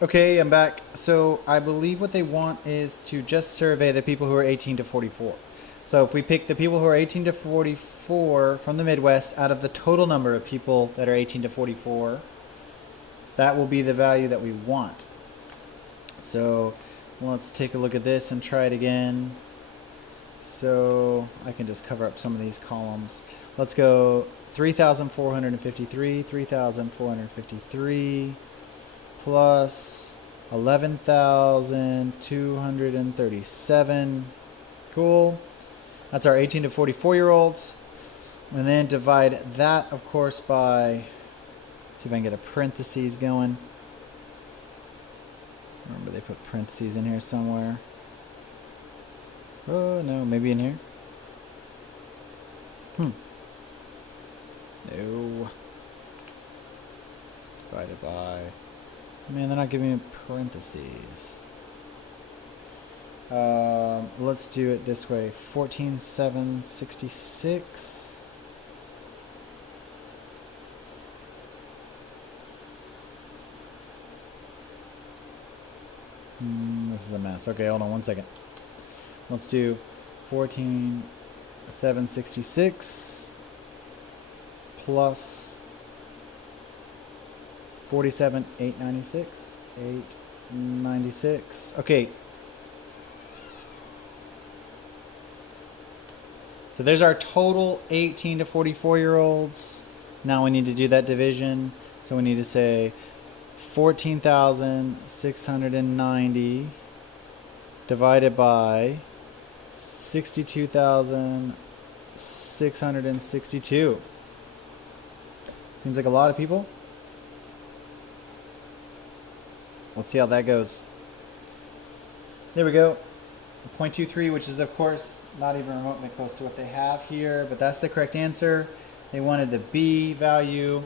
Okay, I'm back. So I believe what they want is to just survey the people who are 18 to 44. So if we pick the people who are 18 to 44 from the Midwest out of the total number of people that are 18 to 44, that will be the value that we want. So let's take a look at this and try it again. So I can just cover up some of these columns. Let's go 3,453, 3,453 plus 11,237. Cool. That's our 18 to 44-year-olds. And then divide that, of course, by, see if I can get a parentheses going. Remember they put parentheses in here somewhere. Oh, no, maybe in here. No. Divided by, man, they're not giving me parentheses. Let's do it this way. 14,766. This is a mess. Okay, hold on one second. Let's do 14,766 plus 47,896. 896. Okay. So there's our total 18 to 44-year-olds. Now we need to do that division. So we need to say 14,690 divided by 62,662. Seems like a lot of people. Let's see how that goes. There we go. 0.23, which is of course not even remotely close to what they have here, but that's the correct answer. They wanted the B value,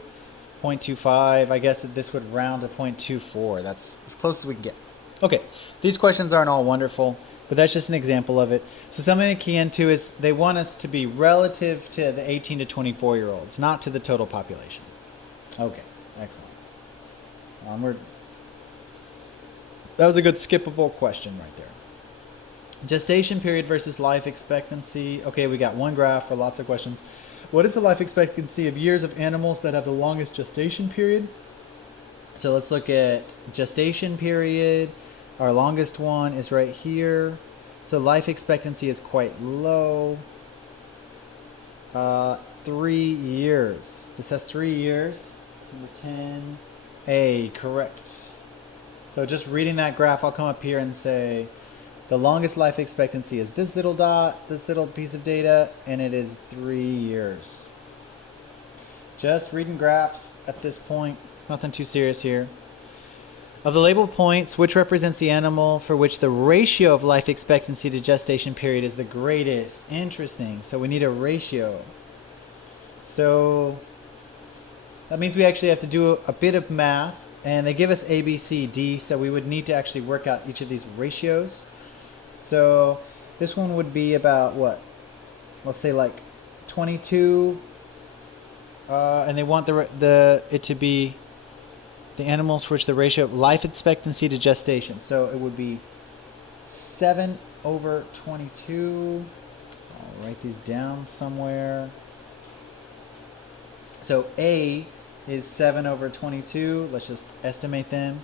0.25. I guess that this would round to 0.24. That's as close as we can get. Okay, these questions aren't all wonderful, but that's just an example of it. So something to key into is they want us to be relative to the 18 to 24-year-olds, not to the total population. Okay, excellent. Onward. That was a good skippable question right there. Gestation period versus life expectancy. Okay, we got one graph for lots of questions. What is the life expectancy of years of animals that have the longest gestation period? So let's look at gestation period. Our longest one is right here. So life expectancy is quite low. 3 years. This has 3 years. Number 10. A, correct. So just reading that graph, I'll come up here and say the longest life expectancy is this little dot, this little piece of data, and it is 3 years. Just reading graphs at this point, nothing too serious here. Of the labeled points, which represents the animal for which the ratio of life expectancy to gestation period is the greatest? Interesting. So we need a ratio. So that means we actually have to do a bit of math, and they give us A, B, C, D, so we would need to actually work out each of these ratios. So this one would be about what? Let's say like 22, and they want it to be the animals for which the ratio of life expectancy to gestation. So it would be 7 over 22. I'll write these down somewhere. So A is 7 over 22. Let's just estimate them.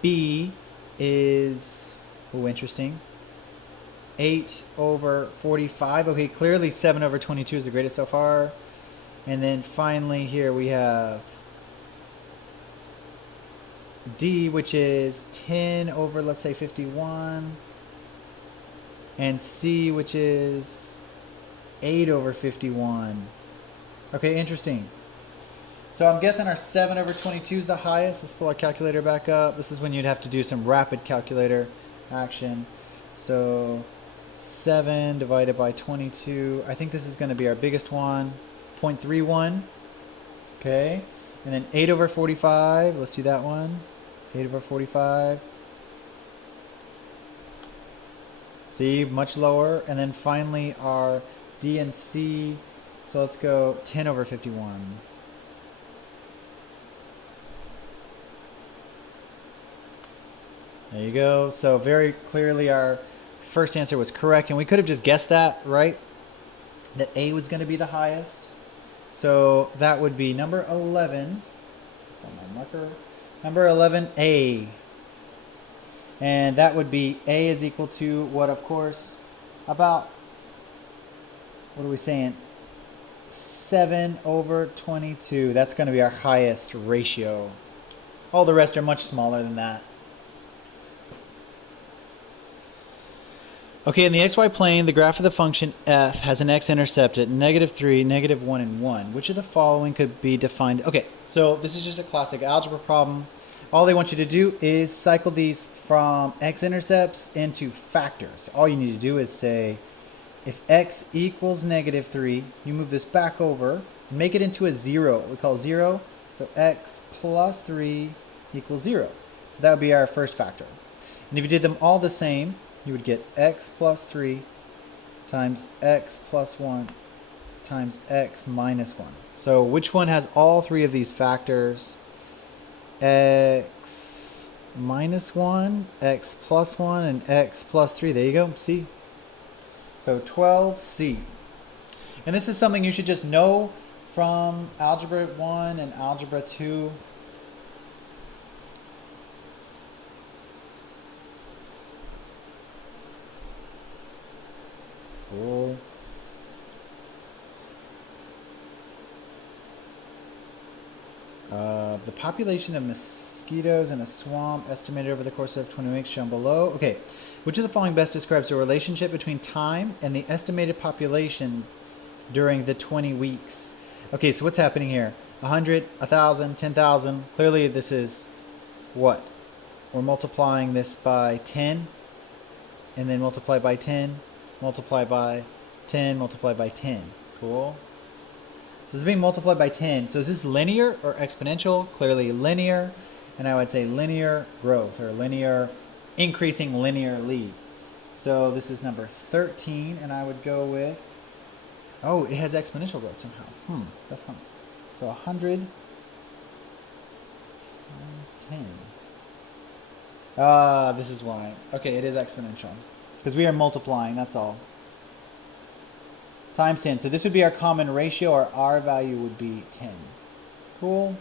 B is, interesting, 8 over 45. Okay, clearly 7 over 22 is the greatest so far. And then finally here we have D, which is 10 over, let's say, 51. And C, which is 8 over 51. Okay, interesting. So I'm guessing our 7 over 22 is the highest. Let's pull our calculator back up. This is when you'd have to do some rapid calculator action. So 7 divided by 22. I think this is going to be our biggest one. 0.31. Okay. And then 8 over 45. Let's do that one. 8 over 45. See, much lower. And then finally our D and C. So let's go 10 over 51. There you go. So very clearly our first answer was correct, and we could have just guessed that, right? That A was going to be the highest. So that would be number 11. On my marker. Number 11A. And that would be A is equal to what, of course? About, what are we saying? 7/22. That's going to be our highest ratio. All the rest are much smaller than that. Okay, in the xy plane, the graph of the function f has an x-intercept at -3, -1, and 1. Which of the following could be defined? Okay, so this is just a classic algebra problem. All they want you to do is cycle these from x-intercepts into factors. All you need to do is say, if x equals -3, you move this back over, make it into a 0. We call 0, so x plus 3 equals 0. So that would be our first factor. And if you did them all the same, you would get x plus 3 times x plus 1 times x minus 1. So which one has all three of these factors? X minus 1, x plus 1, and x plus 3. There you go, C. So 12C. And this is something you should just know from Algebra 1 and Algebra 2. Cool. The population of mosquitoes in a swamp estimated over the course of 20 weeks shown below. Okay, which of the following best describes the relationship between time and the estimated population during the 20 weeks? Okay, so what's happening here? 100, 1,000, 10,000. Clearly this is what? We're multiplying this by 10, and then multiply by 10, multiply by 10, multiply by 10. Cool. So it's being multiplied by 10. So is this linear or exponential? Clearly linear. And I would say linear growth, or linear, increasing linearly. So this is number 13, and I would go with, oh, it has exponential growth somehow. That's fun. So 100 times 10. This is why. Okay, it is exponential. Because we are multiplying, that's all. Times 10. So this would be our common ratio. Our R value would be 10. Cool.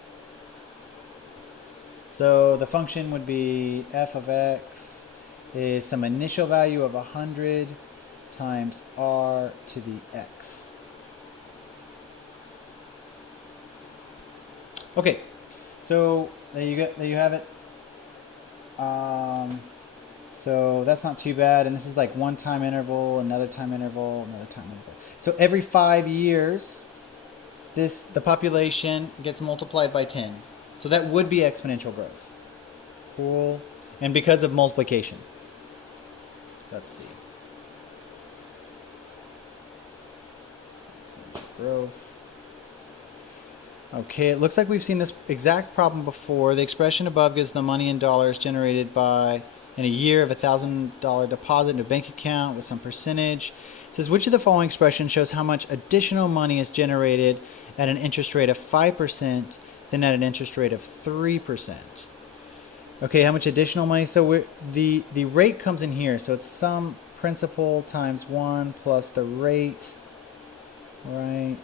So the function would be f of x is some initial value of 100 times r to the x. Okay, so there you have it. So that's not too bad, and this is like one time interval, another time interval, another time interval. So every 5 years, the population gets multiplied by 10. So that would be exponential growth. Cool. And because of multiplication. Let's see. Exponential growth. Okay, it looks like we've seen this exact problem before. The expression above gives the money in dollars generated by in a year of $1,000 deposit in a bank account with some percentage. It says, which of the following expressions shows how much additional money is generated at an interest rate of 5% than at an interest rate of 3%? Okay, how much additional money? So the rate comes in here. So it's some principal times 1 plus the rate, right,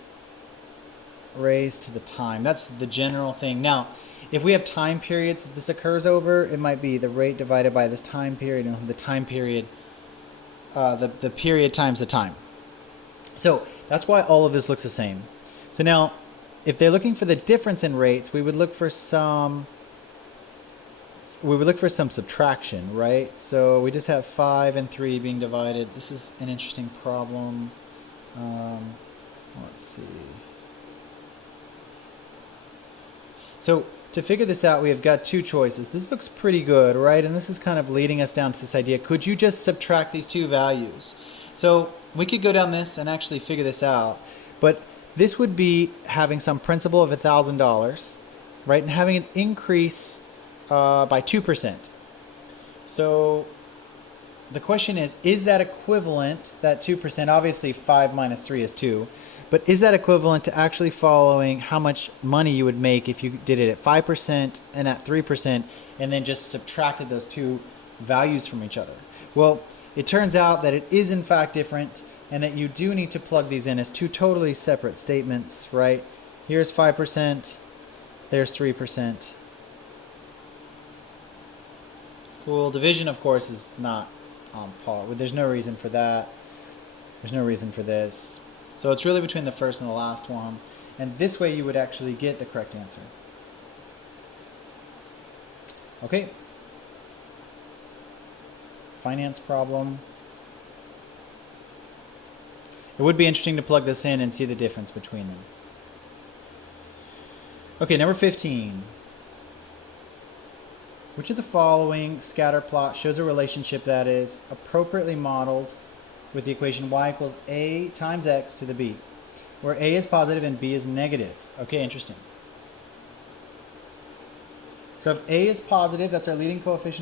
raised to the time. That's the general thing. Now, if we have time periods that this occurs over, it might be the rate divided by this time period, and the time period, the period times the time. So that's why all of this looks the same. So now, if they're looking for the difference in rates, we would look for some subtraction, right? So we just have 5 and 3 being divided. This is an interesting problem. Let's see. So to figure this out, we have got two choices. This looks pretty good, right? And this is kind of leading us down to this idea. Could you just subtract these two values? So we could go down this and actually figure this out. But this would be having some principal of $1,000, right? And having an increase by 2%. So the question is that equivalent, that 2%? Obviously 5 minus 3 is 2. But is that equivalent to actually following how much money you would make if you did it at 5% and at 3% and then just subtracted those two values from each other. Well, it turns out that it is in fact different, and that you do need to plug these in as two totally separate statements, right? Here's 5%, there's 3%. Cool. Division, of course, is not on par. There's no reason for that. There's no reason for this. So it's really between the first and the last one. And this way you would actually get the correct answer. Okay. Finance problem. It would be interesting to plug this in and see the difference between them. Okay, number 15. Which of the following scatter plot shows a relationship that is appropriately modeled with the equation y equals a times x to the b, where a is positive and b is negative? Okay, interesting. So if a is positive, that's our leading coefficient